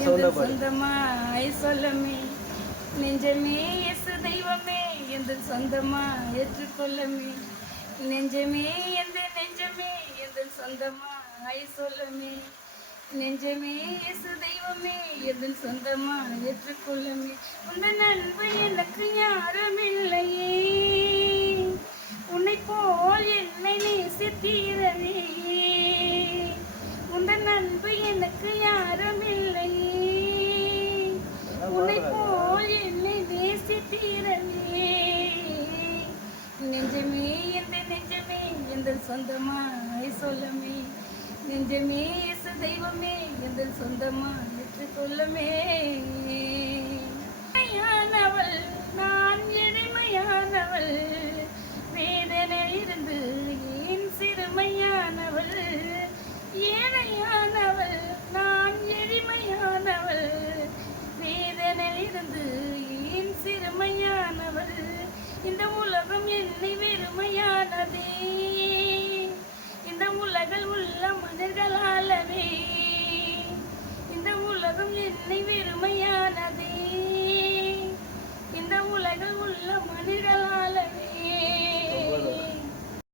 சொந்தமாய் சொல்லமே நெஞ்சமே இயேசு தெய்வமே எந்த சொந்தமா ஏற்றுக்கொள்ளமே நெஞ்சமே எந்த நெஞ்சமே எந்த சொந்தமாய் சொல்லமே நெஞ்சமே இயேசு தெய்வமே எந்த சொந்தமா ஏற்றுக்கொள்ளமே உந்தன் அன்பு எனக்கு யாரும் இல்லையே உன்னை போல் என்னை நேசித்தீரனே உந்தன் அன்பு எனக்கு யாரும் இல்லையே உன்னை போல் என்னை நேசித்தீரனே நெஞ்சமே எந்த சொந்தமாய் சொல்லமே நெஞ்சமே இயேசு தெய்வமே எந்த சொந்தமா ஏற்றுக்கொள்ளமே மையானவள் நான் எளிமையானவள் வேதனையிலிருந்து ஏன் சிறுமையானவள் ஏழையானவள் நான் எளிமையானவள் வேதனையிலிருந்து ஏன் சிறுமையானவள் இந்த உலகம் என்னை வெறுமையானதே இந்த உலகில் உள்ள மனிதர்களாலவே இந்த உலகம் என்னை வெறுமையானதே